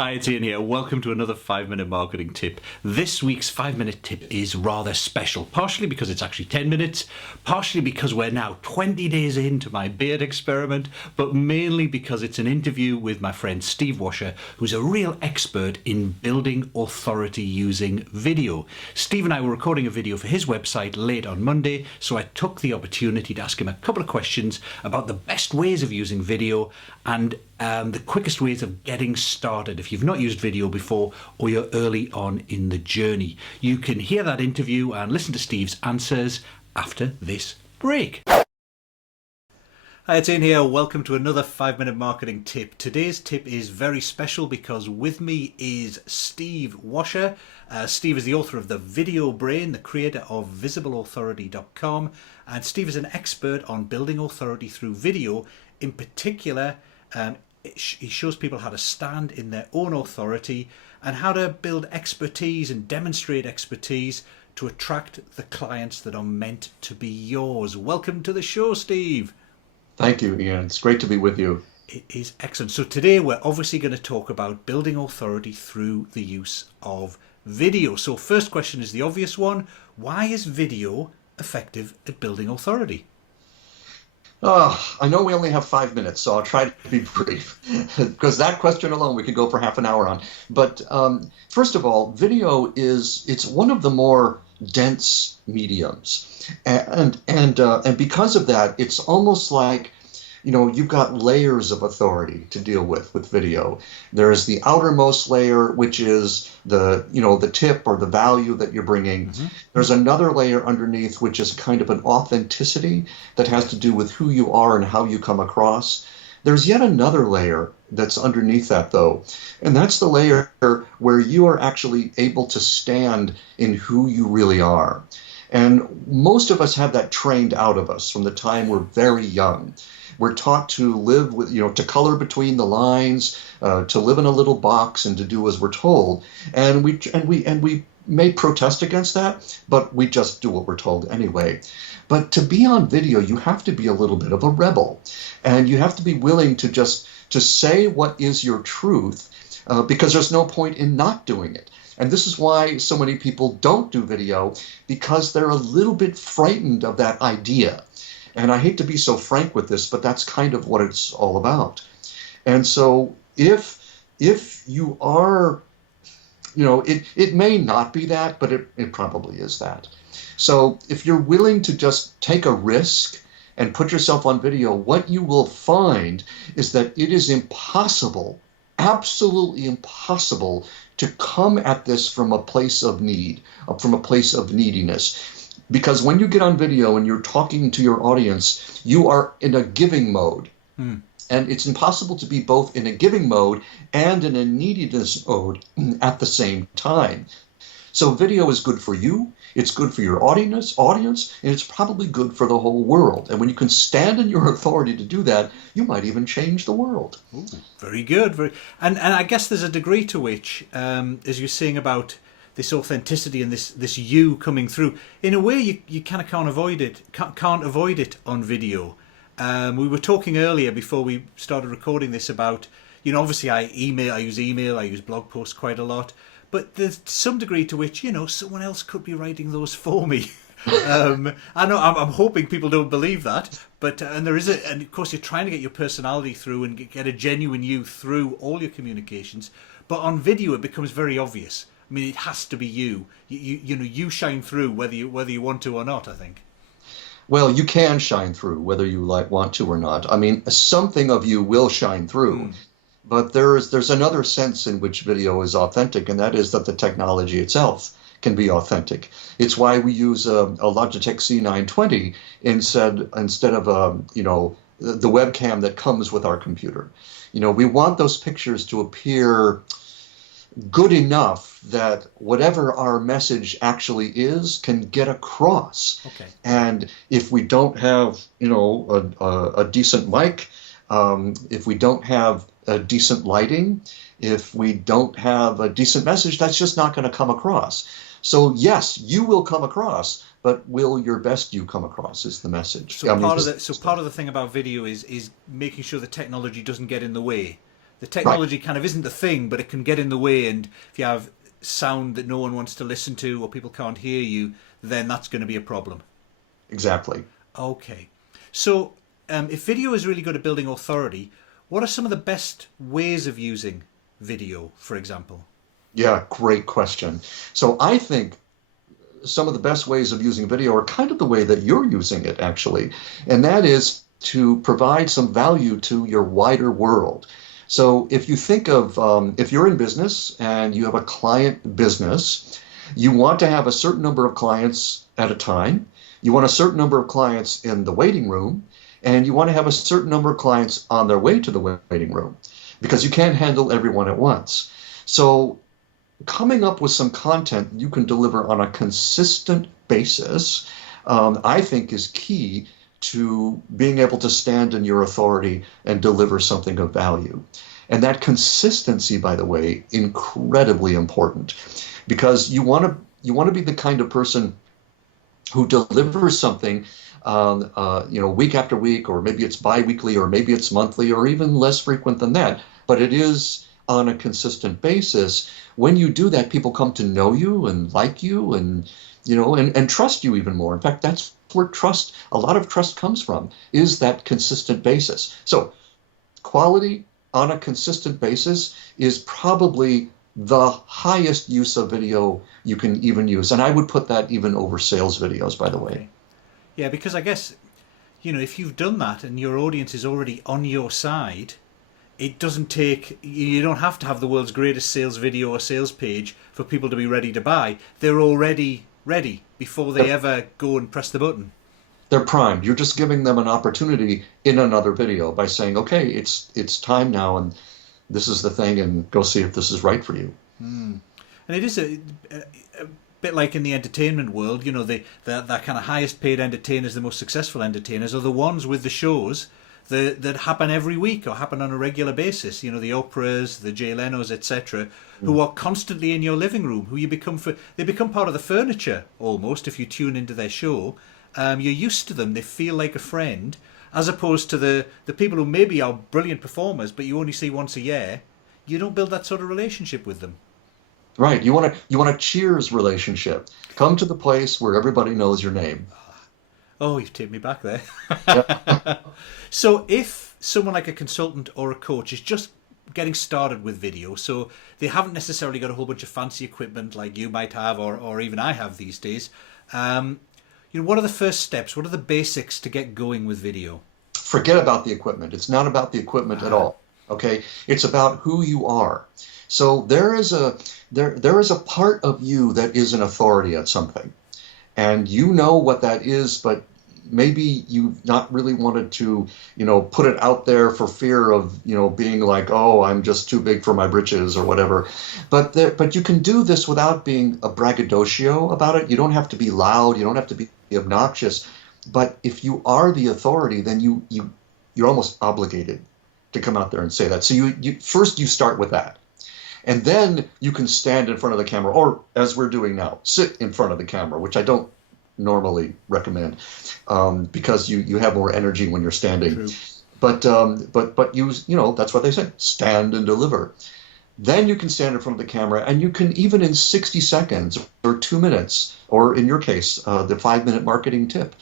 Hi, it's Ian here. Welcome to another 5-minute marketing tip. This week's 5-minute tip is rather special, partially because it's actually 10 minutes, partially because we're now 20 days into my beard experiment, but mainly because it's an interview with my friend Steve Washer, who's a real expert in building authority using video. Steve and I were recording a video for his website late on Monday, so I took the opportunity to ask him a couple of questions about the best ways of using video and the quickest ways of getting started if you've not used video before or you're early on in the journey. You can hear that interview and listen to Steve's answers after this break. Hi, it's Ian here. Welcome to another 5-minute marketing tip. Today's tip is very special because with me is Steve Washer. Steve is the author of The Video Brain, the creator of VisibleAuthority.com, and Steve is an expert on building authority through video. In particular, he shows people how to stand in their own authority and how to build expertise and demonstrate expertise to attract the clients that are meant to be yours. Welcome to the show, Steve. Thank you, Ian. It's great to be with you. It is excellent. So today we're obviously going to talk about building authority through the use of video. So first question is the obvious one. Why is video effective at building authority? I know we only have 5 minutes, so I'll try to be brief, because that question alone we could go for half an hour on. But first of all, video it's one of the more dense mediums, and because of that, it's almost like, you've got layers of authority to deal with video. There's the outermost layer, which is the tip or the value that you're bringing. Mm-hmm. There's another layer underneath, which is kind of an authenticity that has to do with who you are and how you come across. There's yet another layer that's underneath that, though, and that's the layer where you are actually able to stand in who you really are. And most of us have that trained out of us from the time we're very young. We're taught to live with, to color between the lines, to live in a little box, and to do as we're told. And we may protest against that, but we just do what we're told anyway. But to be on video, you have to be a little bit of a rebel, and you have to be willing to say what is your truth, because there's no point in not doing it. And this is why so many people don't do video, because they're a little bit frightened of that idea. And I hate to be so frank with this, but that's kind of what it's all about. And so if you are, it may not be that, but it probably is that. So if you're willing to just take a risk and put yourself on video, what you will find is that it is impossible, absolutely impossible, to come at this from a place of need, from a place of neediness. Because when you get on video and you're talking to your audience, you are in a giving mode. And it's impossible to be both in a giving mode and in a neediness mode at the same time. So video is good for you, it's good for your audience, and it's probably good for the whole world. And when you can stand in your authority to do that, you might even change the world. Ooh, very good. And I guess there's a degree to which, as you're saying about this authenticity and this you coming through, in a way you kind of can't avoid it on video. We were talking earlier before we started recording this about, obviously I use email, I use blog posts quite a lot, but there's some degree to which, someone else could be writing those for me. I know I'm hoping people don't believe that, but and of course you're trying to get your personality through and get a genuine you through all your communications, but on video it becomes very obvious. I mean, it has to be you. You shine through whether you want to or not, I think. Well, you can shine through whether you want to or not. I mean, something of you will shine through. But there's another sense in which video is authentic, and that is that the technology itself can be authentic. It's why we use a Logitech C920 instead of the webcam that comes with our computer. We want those pictures to appear good enough that whatever our message actually is can get across. Okay. And if we don't have, a decent mic, if we don't have a decent lighting, if we don't have a decent message, that's just not going to come across. So yes, you will come across, but will your best you come across is the message. So part of the thing about video is making sure the technology doesn't get in the way. The Right. technology kind of isn't the thing, but it can get in the way. And if you have sound that no one wants to listen to or people can't hear you, then that's going to be a problem. Exactly. Okay. So, if video is really good at building authority, what are some of the best ways of using video, for example? Yeah, great question. So I think some of the best ways of using video are kind of the way that you're using it, actually, and that is to provide some value to your wider world. So if you think of, if you're in business and you have a client business, you want to have a certain number of clients at a time. You want a certain number of clients in the waiting room, and you want to have a certain number of clients on their way to the waiting room because you can't handle everyone at once. So coming up with some content you can deliver on a consistent basis, I think is key to being able to stand in your authority and deliver something of value. And that consistency, by the way, incredibly important because you want to be the kind of person who delivers something week after week, or maybe it's biweekly, or maybe it's monthly, or even less frequent than that. But it is on a consistent basis. When you do that, people come to know you and like you, and and trust you even more. In fact, that's where a lot of trust comes from, is that consistent basis. So, quality on a consistent basis is probably the highest use of video you can even use, and I would put that even over sales videos, by the way. Okay. Yeah, because I guess, if you've done that and your audience is already on your side, it doesn't take, you don't have to have the world's greatest sales video or sales page for people to be ready to buy. They're already ready before they ever go and press the button. They're primed. You're just giving them an opportunity in another video by saying, okay, it's time now, and this is the thing, and go see if this is right for you. And it is a bit like in the entertainment world, that kind of highest paid entertainers, the most successful entertainers, are the ones with the shows that happen every week or happen on a regular basis. The Oprahs, the Jay Lenos, etc., who are constantly in your living room, who they become part of the furniture almost if you tune into their show. You're used to them. They feel like a friend, as opposed to the people who maybe are brilliant performers, but you only see once a year. You don't build that sort of relationship with them. Right. You want a Cheers relationship. Come to the place where everybody knows your name. Oh, you've taken me back there. Yep. So if someone like a consultant or a coach is just getting started with video, so they haven't necessarily got a whole bunch of fancy equipment like you might have, or even I have these days, what are the first steps? What are the basics to get going with video? Forget about the equipment. It's not about the equipment at all. Okay? It's about who you are. So there is a part of you that is an authority at something. And you know what that is, but maybe you've not really wanted to, put it out there for fear of, being like, oh, I'm just too big for my britches or whatever. But you can do this without being a braggadocio about it. You don't have to be loud. You don't have to be obnoxious. But if you are the authority, then you're almost obligated to come out there and say that. So you first you start with that. And then you can stand in front of the camera, or as we're doing now, sit in front of the camera, which I don't normally recommend because you have more energy when you're standing. True. But use, that's what they say, stand and deliver. Then you can stand in front of the camera, and you can, even in 60 seconds or 2 minutes, or in your case, the 5-minute marketing tip,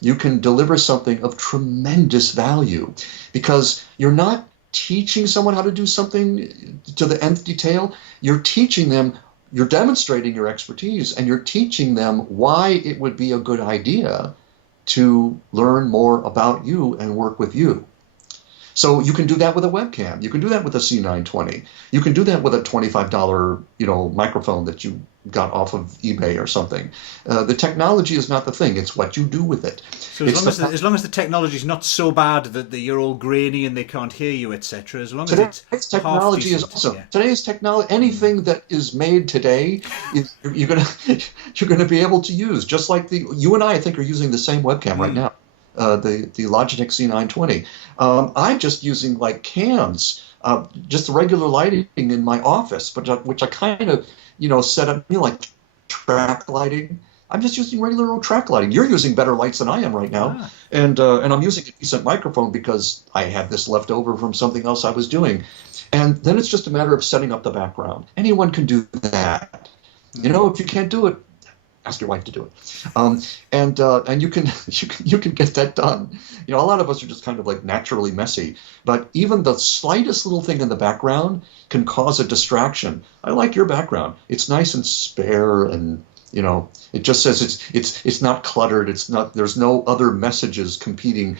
you can deliver something of tremendous value because you're not teaching someone how to do something to the nth detail. You're teaching them, you're demonstrating your expertise, and you're teaching them why it would be a good idea to learn more about you and work with you. So you can do that with a webcam. You can do that with a C920. You can do that with a $25, microphone that you got off of eBay or something. The technology is not the thing. It's what you do with it. So as long as the technology is not so bad that you're all grainy and they can't hear you, etc. As long as today's technology is awesome. Yeah. Today's technology, anything that is made today, you're gonna be able to use. Just like you and I think, are using the same webcam right now. The Logitech C920. I'm just using like cams, just the regular lighting in my office, which I kind of set up, like track lighting. I'm just using regular old track lighting. You're using better lights than I am right now, Ah. and I'm using a decent microphone because I had this left over from something else I was doing. And then it's just a matter of setting up the background. Anyone can do that. You know, if you can't do it, ask your wife to do it, and you can you can get that done. You know, a lot of us are just kind of like naturally messy, but even the slightest little thing in the background can cause a distraction. I like your background; it's nice and spare, and you know, it just says it's not cluttered. It's not. There's no other messages competing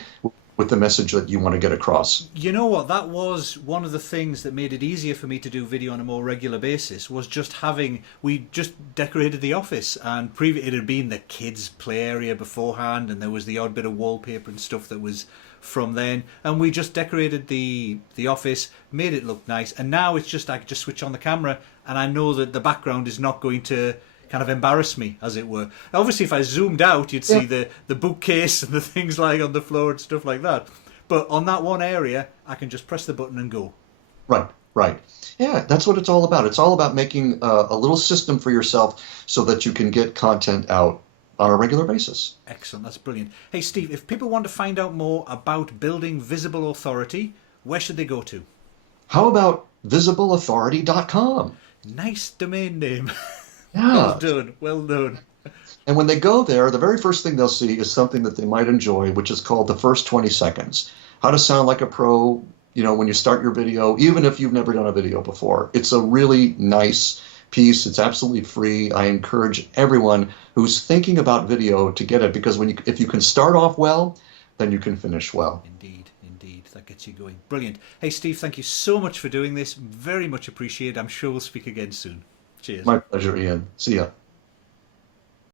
with the message that you want to get across. You know what? That was one of the things that made it easier for me to do video on a more regular basis. Was just having we just decorated the office, and it had been the kids' play area beforehand, and there was the odd bit of wallpaper and stuff that was from then, and we just decorated the office, made it look nice, and now it's just I could just switch on the camera, and I know that the background is not going to kind of embarrass me, as it were. Obviously, if I zoomed out, you'd see the bookcase and the things lying on the floor and stuff like that. But on that one area, I can just press the button and go. Right, right. Yeah, that's what it's all about. It's all about making a little system for yourself so that you can get content out on a regular basis. Excellent, that's brilliant. Hey, Steve, if people want to find out more about building visible authority, where should they go to? How about visibleauthority.com? Nice domain name. Yeah. Well done, well done. And when they go there, the very first thing they'll see is something that they might enjoy, which is called the first 20 seconds. How to sound like a pro, you know, when you start your video, even if you've never done a video before. It's a really nice piece. It's absolutely free. I encourage everyone who's thinking about video to get it, because if you can start off well, then you can finish well. Indeed, indeed. That gets you going. Brilliant. Hey, Steve, thank you so much for doing this. Very much appreciated. I'm sure we'll speak again soon. Cheers. My pleasure, Ian. See ya.